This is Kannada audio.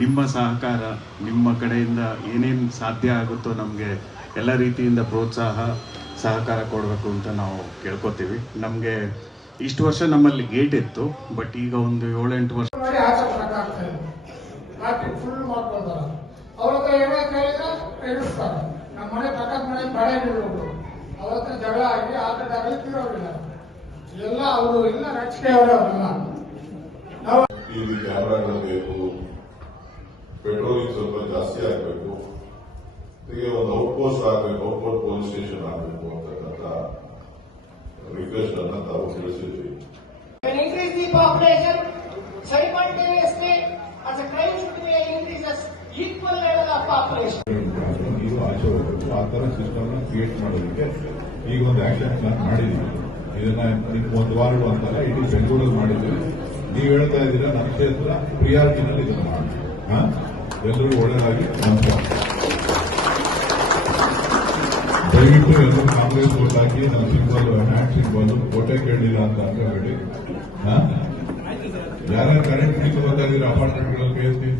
ನಿಮ್ಮ ಸಹಕಾರ, ನಿಮ್ಮ ಕಡೆಯಿಂದ ಏನೇನು ಸಾಧ್ಯ ಆಗುತ್ತೋ ನಮಗೆ ಎಲ್ಲ ರೀತಿಯಿಂದ ಪ್ರೋತ್ಸಾಹ ಸಹಕಾರ ಕೊಡಬೇಕು ಅಂತ ನಾವು ಕೇಳ್ಕೊತೀವಿ. ನಮಗೆ ಇಷ್ಟು ವರ್ಷ ನಮ್ಮಲ್ಲಿ ಗೇಟ್ ಇತ್ತು, ಬಟ್ ಈಗ ಒಂದು 7-8 ವರ್ಷ ಫುಲ್ ಮಾಡ್ಕೊಂಡಾರ. ಅವ್ರ ಹತ್ರ ಏನೋ ಕೇಳಿದ್ರೆ ಎದುರಿಸ್ತಾರೆ. ನಮ್ಮ ಮನೆ ಪಕ್ಕದ ಮನೆ ಬಳೆಗಳು ಅವ್ರ ಹತ್ರ ಜಗಳ ಆಗಿ ಆಟದಾಗಲಿ ತೀರೋಗಿಲ್ಲ. ಎಲ್ಲ ಅವರು ಎಲ್ಲ ರಕ್ಷಣೆಯವರೇ ಅವರಲ್ಲ. ಇಲ್ಲಿ ಕ್ಯಾಮ್ರಾಗಳು ಬೇಕು, ಪೆಟ್ರೋಲಿಂಗ್ ಸ್ವಲ್ಪ ಜಾಸ್ತಿ ಆಗಬೇಕು, ಹೀಗೆ ಒಂದು ಔಟ್ಪೋಸ್ಟ್ ಆಗಬೇಕು, ಔಟ್ಪೋಸ್ಟ್ ಪೊಲೀಸ್ ಸ್ಟೇಷನ್ ಆಗಬೇಕು ಅಂತಕ್ಕಂಥ ರಿಕ್ವೆಸ್ಟ್ ಅನ್ನ ತಾವು ತಿಳಿಸಿದ್ವಿ. Increase the population simultaneously as a crime should be increases equal level of population. ನೀವು ಆಚೆ ಹೋಗಬೇಕು, ಆ ತರ ಸಿಸ್ಟಮ್ ನ ಕ್ರಿಯೇಟ್ ಮಾಡೋದಕ್ಕೆ ಈಗ ಒಂದು ಆಕ್ಷನ್ ಪ್ಲಾನ್ ಮಾಡಿದೀವಿ. ಇದನ್ನ ಒಂದು ವಾರ್ಡ್ ಅಂತಲ್ಲ, ಇಡೀ ಬೆಂಗಳೂರಲ್ಲಿ ಮಾಡಿದ್ದೀವಿ. ನೀವು ಹೇಳ್ತಾ ಇದ್ದೀರಾ ನಮ್ಮ ಕ್ಷೇತ್ರ ಪ್ರಿಯಾರಿಟಿನಲ್ಲಿ ಇದನ್ನು ಮಾಡಿ. ಎಲ್ಲರೂ ಒಳ್ಳೆಯದಾಗಿ ನಮಸ್ಕಾರ. ದಯವಿಟ್ಟು ಎಲ್ಲರೂ ಕಾಂಗ್ರೆಸ್ ವೋಟ್ ಹಾಕಿ ನಮ್ಮ ಸಿಂಬಲ್ ಹ್ಯಾಂಡ್ ಸಿಂಬಲ್ ಕೋಟೆ ಕೇಳಿಲ್ಲ ಅಂತ ಅನ್ಕೋಬೇಡಿ. ಯಾರ್ಯಾರು ಕರೆಂಟ್ ಬಿಟ್ಟು ಬರ್ತಾ ಇದ್ದೀರಾ ಅಪಾರ್ಟ್ಮೆಂಟ್ಗಳಲ್ಲಿ ಕೇಳ್ತೀವಿ.